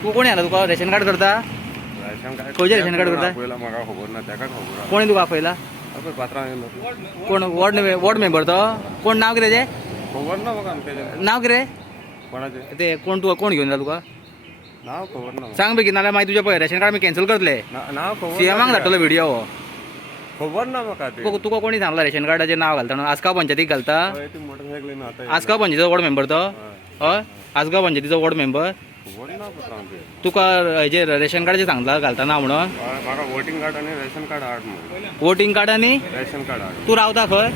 तू कोणी आला तुका ration card करता खंयचें रेशन कार्ड करता म्हाका खबर ना तेका खबर कोणी तुका आपयला कोण वॉर्ड मेंबर तो कोण नाव कितें तेजें खबर ना म्हाका आमच्या नाव कितें कोणाचें ते कोण तुका कोण घेवन येला तुका नाव खबर ना सांग बेगीन नाल्यार मागीर तुजें पळय रेशन कार्ड आमी कॅन्सल करतले नाव खबर सीएमाक धाडटलो व्हिडिओ हो खबर ना म्हाका ते तुका कोणी सांगला रेशन कार्डाचेर नाव घालता म्हणून आसगांव पंचायतीक घालता ती मोटरसायकलीन आता आसगांव पंचायतीचो वॉर्ड मेंबर तो हय आसगांव पंचायतीचो वॉर्ड मेंबर खबर ना पत्रांचे तुका हेजेर रेशन कार्डाचेर सांगला घालता ना म्हणून म्हाका वोटिंग कार्ड आनी रेशन कार्ड हाड म्हणून वोटिंग कार्ड आनी रेशन कार्ड हाड तू रावता खंय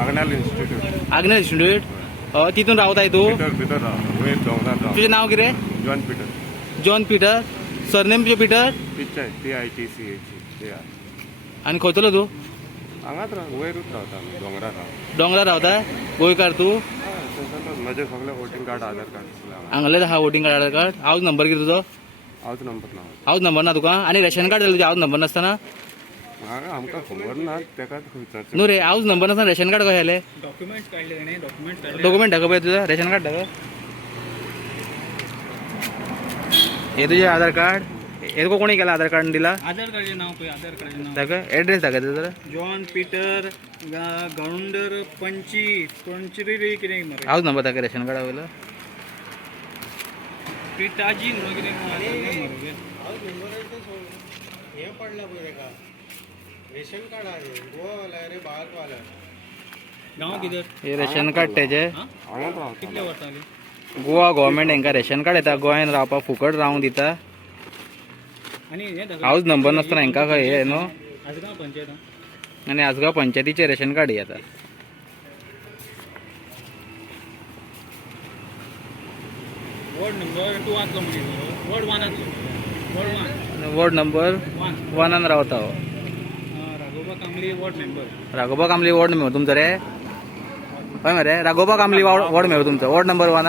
आग्नेल इन्स्टिट्यूट आग्नेल इन्स्टिट्यूट तितून रावताय तू भितर राव वयर दोंगरार राव तुजें नाव कितें जॉन पीटर जॉन पिटर सरनेम तुजें पिटर पिच्चाय PITCH ते आनी खंयचो तू हांगाच राव वयरूच रावता आमी दोंगरार राव डोंगरार रावता गोंयकार तू म्हजें सगळें वोटिंग कार्ड आधार कार्ड सगळें हांगले हा वोटिंग कार्ड आधार कार्ड हाऊस नंबर कितें तुजो हांवच नंबर ना हाऊस नंबर ना तुका आनी रेशन कार्ड जाल्यार तुजें हाऊस नंबर नासतना म्हाका आमकां खबर ना तेकाच विचारचें न्हू रे हाऊस नंबर नासतना रेशन कार्ड कशें जालें डॉक्युमेंट दाखय पळय तुजो रेशन कार्ड दाखय हे तुजें आधार कार्ड हे तुका कोणी केला आधार कार्ड दिला आधार कार्डाचें नाव पळय आधार कार्डाचें नाव दाखय एड्रेस दाखय तुजो जॉन पीटर गावंडर पंचरी कितें मरे हाऊस नंबर दाखय रेशन कार्डा वयलो पिताजी म्हणून कितें मरे हे पडला पळय तेका रेशन कार्ड आहे गोवाला रे बाळकवाला गांव किधर हे रेशन कार्ड तेजें हांगाच रावता कितले वर्सां जालीं गोवा गव्हर्मेंट हांकां रेशन कार्ड येता गोंयान रावपाक फुकट रावंक दिता आनी हे हाऊस नंबर नासतना हांकां खंय हे न्हू आजगांव पंचायत आनी आसगांव पंचायतीचें रेशन कार्ड येता वॉर्ड नंबर टू वाचलो म्हणजे वॉर्ड वानाचो वॉर्ड वॉर्ड नंबर वन 1 रावता हो Raghoba Kamble ward member Raghoba Kamli ward member तुमचो रे हय मरे राघोबा कामली वॉर्ड मेंबर तुमचो वॉर्ड नंबर 1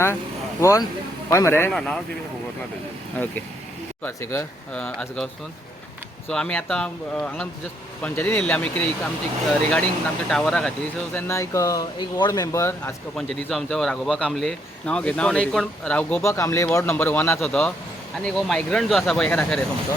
हय मरे ना नाव कितें खबर ना तेजें ओके पार्सेकर आसगांवसून सो आमी आतां हांगा जस्ट पंचायतीन येयल्ले आमी कितें आमची रिगार्डींग आमच्या टावरा खातीर सो तेन्ना एक वॉर्ड मेंबर आसगांव पंचायतीचो आमचो राघोबा कामले नाव घे एक कोण राघोबा कामले वॉर्ड नंबर 1 तो आनी हो मायग्रंट जो आसा पळय एका दाखय रे तुमचो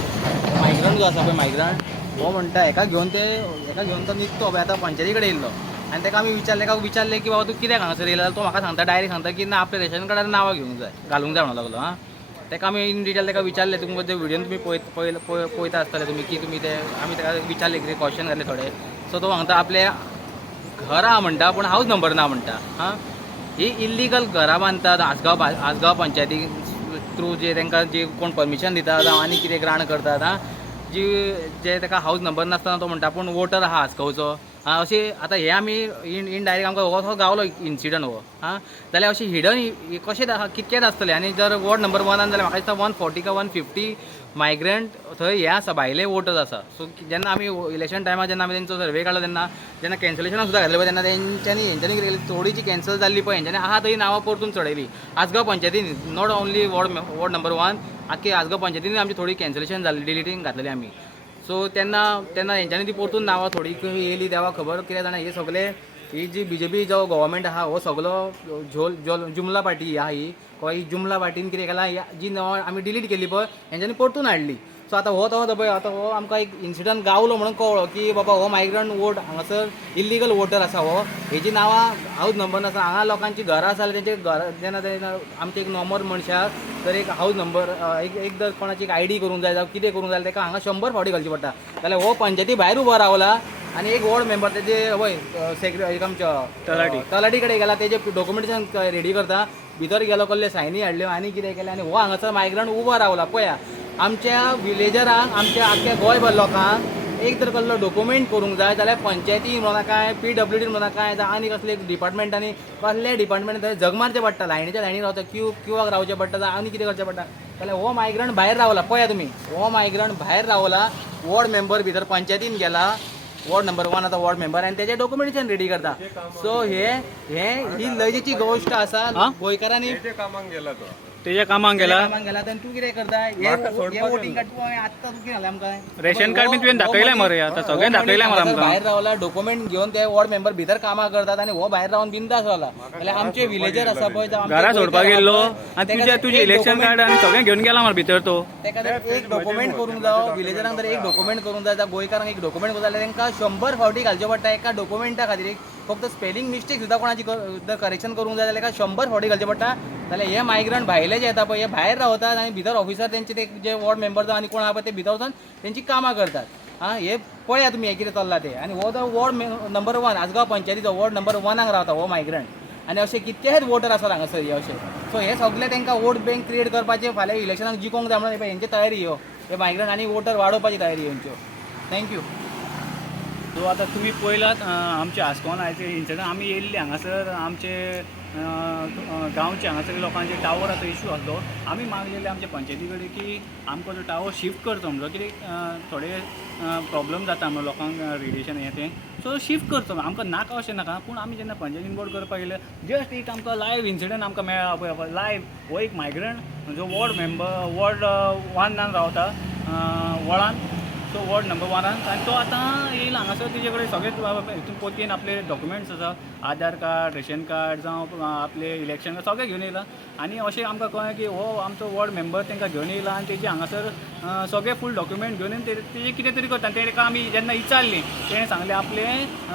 मायग्रंट जो आसा पळय मायग्रंट हो म्हणटा एका घेवन तो निघतो पळय आतां पंचायती कडेन येयल्लो आनी तेका आमी विचारलें की बाबा तूं कित्याक हांगासर येयला तो म्हाका सांगता डायरेक्ट सांगता की ना आपल्या रेशन कार्डार नांवां घेवंक जाय घालूंक जाय म्हणूंक लागलो हां तेका आमी इन डिटेल तेका विचारलें तुमकां ते व्हिडियोन तुमी पळयता आसतले तुमी की तुमी ते आमी तेका विचारलें कितें क्वेश्चन घातले थोडे सो तो सांगता आपल्या घर आहा म्हणटा पूण हाऊस नंबर ना म्हणटा हां ही इल्लीगल घरां बांदतात आसगांव पंचायती थ्रू जे तांकां जे कोण परमिशन दिता जावं आनी कितें ग्रांट करतात हां जे ताका हाऊस नंबर नासतना तो म्हणटा पूण वोटर आहा आसगांवचो हां अशें आतां हे आमी इनडायरेक्ट आमकां हो गावलो इन्सिडंट हो हां जाल्यार अशें हिडन कशें कितकेच आसतलें आनी जर वॉर्ड नंबर 1 जाल्यार म्हाका दिसता 140 का 150 मायग्रंट थंय हे आसा भायले वोटर्स आसा सो जेन्ना आमी इलेक्शन टायमार जेन्ना आमी तेंचो सर्वे काडलो तेन्ना जेन्ना कॅन्सलेशनाक सुद्दां घातलें पळय तेन्ना हेंच्यांनी कितें केलें थोडी जी कॅन्सल जाल्ली पळय हेंच्यांनी आहा थंय नांवां परतून चडयली आसगांव पंचायतीन नॉट ओन्ली वॉर्ड नंबर 1 आख्खी आसगांव पंचायतीन आमची थोडी कॅन्सलेशन जाल्ली डिलिटींग घातलेली आमी सो तेन्ना हेंच्यांनी ती परतून नांवां थोडी येयली देवा खबर कितें जाणां हे सगळे ही जी BJP जो गव्हर्मेंट आहा हो सगळो जुमला पार्टी आहा ही जुमला पार्टीन कितें केलां जी नांवां आमी डिलीट केली पळय हेंच्यांनी परतून हाडली सो आतां हो पळय आतां हो आमकां एक इन्सिडंट गावलो म्हणून कळ्ळो की बाबा हो मायग्रंट वोट हांगासर इल्लीगल वोटर आसा हो हेजी नांवां हाऊस नंबर नासा हांगा लोकांची घरां आसा तेंचे घर जेन्ना आमचे एक नॉर्मल मनशाक जर एक हाऊस नंबर एक जर कोणाची एक ID करूंक जाय जावं कितें करूंक जाय तेका हांगा 100 फावटी घालची पडटा जाल्यार हो पंचायती भायर उबो रावला आनी एक वॉर्ड मेंबर तेजे वय एक आमच्या तलाटी कडेन गेला तेजे डॉक्युमेंटेशन रेडी करता भितर गेलो कसले सायनी हाडल्यो आनी कितें केलें आनी हो हांगासर मायग्रंट उबो रावला पळया आमच्या विलेजरांक आमच्या आख्ख्या गोंयभर लोकांक एक तर कसलो डॉक्युमेंट करूंक जाय जाल्यार पंचायती म्हणा काय PWD म्हणा काय जावं आनी कसले डिपार्टमेंटांनी कसले डिपार्टमेंट थंय जग मारचें पडटा लायनीच्या लायनी रावता क्यूआक रावचें पडटा जावं आनी कितें करचें पडटा जाल्यार हो मायग्रंट भायर रावला पळया तुमी हो मायग्रंट भायर रावला वॉर्ड मेंबर भितर पंचायतीन गेला वॉर्ड नंबर 1 आतां वॉर्ड मेंबर आनी तेजें डॉक्युमेंटेशन रेडी करता सो ही लजेची गोश्ट आसा गोंयकारांनी कामाक गेला तो तेज्या कामाक गेला गेला तर तू कितें करता हे वोटिंग कार्ड तू आत्ता तू कितें आमकां रेशन कार्ड बी तुवें दाखयलें मरे आतां सगळें दाखयलें मरे आमकां भायर रावला डॉक्युमेंट घेवन ते वॉर्ड मेंबर भितर कामां करतात आनी हो भायर रावन बिंदास रावला जाल्यार आमचे विलेजर आसा पळय जावं आमचे घरा सोडपाक गोंयकार गेल्लो आसा पळय, आनी तेका तुजें एक इलेक्शन document- कार्ड आनी सगळें घेवन गेला मरे भितर तो तेका जर एक डॉक्युमेंट करूंक जाय विलेजरांक जर एक डॉक्युमेंट करूंक जाय जाल्यार गोंयकारांक एक डॉक्युमेंट करूंक जाय जाल्यार तांकां 100 फावटी घालचें पडटा एका डॉक्युमेंटा खातीर फक्त स्पेलिंग मिस्टेक सुद्दां कोणाची करेक्शन करूंक जाय जाल्यार 100 फावटी घालचें पडटा जाल्यार हे मायग्रंट भायले जे येता पळय हे भायर रावतात आनी भितर ऑफिसर तेंचे ते जे वॉर्ड मेंबर आनी कोण आहा पळय ते भितर वचून तेंची कामां करतात हे पळया तुमी हे कितें चल्लां ते आनी हो जो वॉर्ड नंबर 1 आसगांव पंचायतीचो वॉर्ड नंबर 1 रावता हो मायग्रंट आनी अशे कितकेच वोटर आसात हांगासर हे अशे सो हे सगळे तांकां वोट बँक क्रिएट करपाचे फाल्यां इलेक्शनाक जिखोंक जाय म्हणून हेंची तयारी ह्यो हे मायग्रंट आनी वोटर वाडोवपाची तयारी हेंच्यो थँक्यू सो आतां तुमी पळयलात आमचे आस्कोन आयचे इन्सिडंट आमी येयल्ले हांगासर आमचे गांवचे हांगासर लोकांचे टावराचो इशू आसलो आमी मागलेले आमच्या पंचायती कडेन की आमकां तो टावर शिफ्ट करचो म्हणून कितें थोडे प्रॉब्लम जाता म्हणून लोकांक रेडिएशन हें तें सो शिफ्ट करचो आमकां नाका अशें नाका पूण आमी जेन्ना पंचायतीन बोर्ड करपाक गेले जस्ट एक आमकां लायव्ह इन्सिडंट आमकां मेळ्ळा पळय लायव्ह हो एक मायग्रंट जो वॉर्ड मेंबर वॉर्ड 1 रावता वळान तो वॉर्ड नंबर 1 आनी तो आतां येयला हांगासर तेजे कडेन सगळे हितून पोतयेन आपले डॉक्युमेंट्स आसा आधार कार्ड रेशन कार्ड जावं आपले इलेक्शन सगळें घेवन येयला आनी अशें आमकां कळ्ळें की हो आमचो वॉर्ड मेंबर तांकां घेवन येयला आनी तेजे हांगासर सगळे फूल डॉक्युमेंट घेवन येवन तेजे कितें तरी करता तेका आमी जेन्ना विचारलें तेणें सांगलें आपलें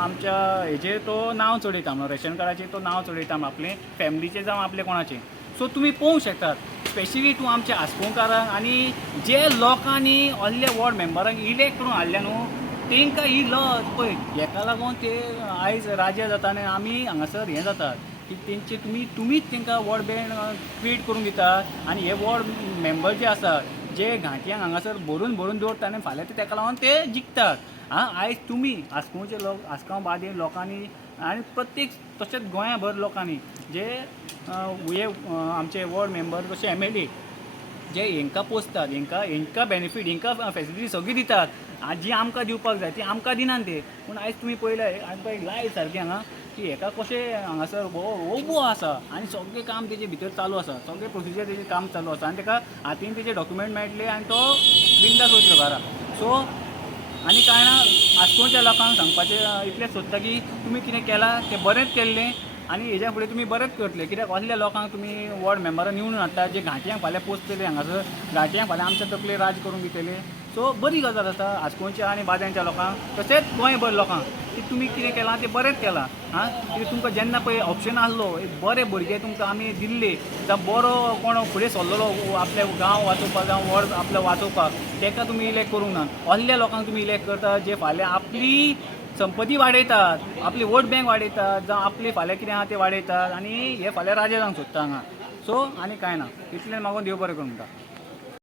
आमच्या हेजेर तो नांव चडयता म्हणून रेशन कार्डाचेर तो नांव चडयता म्हणून आपलें फॅमिलीचें जावं आपलें कोणाचें सो तुमी पळोवंक शकतात स्पेशली तूं आमच्या आस्कोंकारांक आनी जे लोकांनी असले वॉर्ड मेंबरांक इलेक्ट करून हाडल्या न्हू तांकां ही लज पळय हेका लागून ते आयज राज्य जाता आनी आमी हांगासर हें जातात की तेंचे तुमीच तांकां वॉर्ड बँक क्रिएट करून दितात आनी हे वॉर्ड मेंबर जे आसात जे घांटयांक हांगासर भरून दवरता आनी फाल्यां ते ताका लागून ते जिखतात आयज तुमी आस्कोंचे लोक आस्कां बादेर लोकांनी आनी प्रत्येक तशेंच गोंयाभर लोकांनी जे हे आमचे वॉर्ड मेंबर कशे MLA जे हांकां पोसतात हांकां बेनिफीट हांकां फेसिलिटी सगळी दितात जी आमकां दिवपाक जाय ती आमकां दिनात ते पूण आयज तुमी पळयलें आमकां लायव्ह सारकें हांगा की हाका कशें हांगासर ओबो आसा आनी सगळें काम तेजे भितर चालू आसा सगळें प्रोसिजर तेजें काम चालू आसा आनी ताका हातीन तेजे डॉक्युमेंट मेळटले आनी तो बिंदास वयतलो घरा सो आनी कांय ना आस्कोच्या लोकांक सांगपाचें इतलेंच सोदता की तुमी कितें केलां तें बरेंच केल्लें आनी हेज्या फुडें तुमी बरेंच करतले कित्याक असल्या लोकांक तुमी वॉर्ड मेंबरां निवडून हाडटात जे घांटयांक फाल्यां पोसतले हांगासर घांटयांक फाल्यां आमच्या तकले राज करून दितले सो बरी गजाल आसा आस्कोच्या आनी बाद्यांच्या लोकांक तशेंच गोंयभर लोकांक की तुमी कितें केलां तें बरेंच केलां कित्याक तुमकां जेन्ना पळय ऑप्शन आसलो एक बरे भुरगे तुमकां आमी दिल्ले जावं बरो कोण फुडें सरलेलो आपले गांव वाचोवपाक जावं वॉर्ड आपलो वाचोवपाक ताका तुमी इलेक्ट करूंक ना असल्या लोकांक तुमी इलेक्ट करता जे फाल्यां आपली संपत्ती वाडयतात आपली वोट बँक वाडयतात जावं आपली फाल्यां कितें आहा तें वाडयतात आनी हे फाल्यां राजा जावंक सोदता हांगा सो आनी कांय ना इतलें मागून देव बरें करूं म्हणटा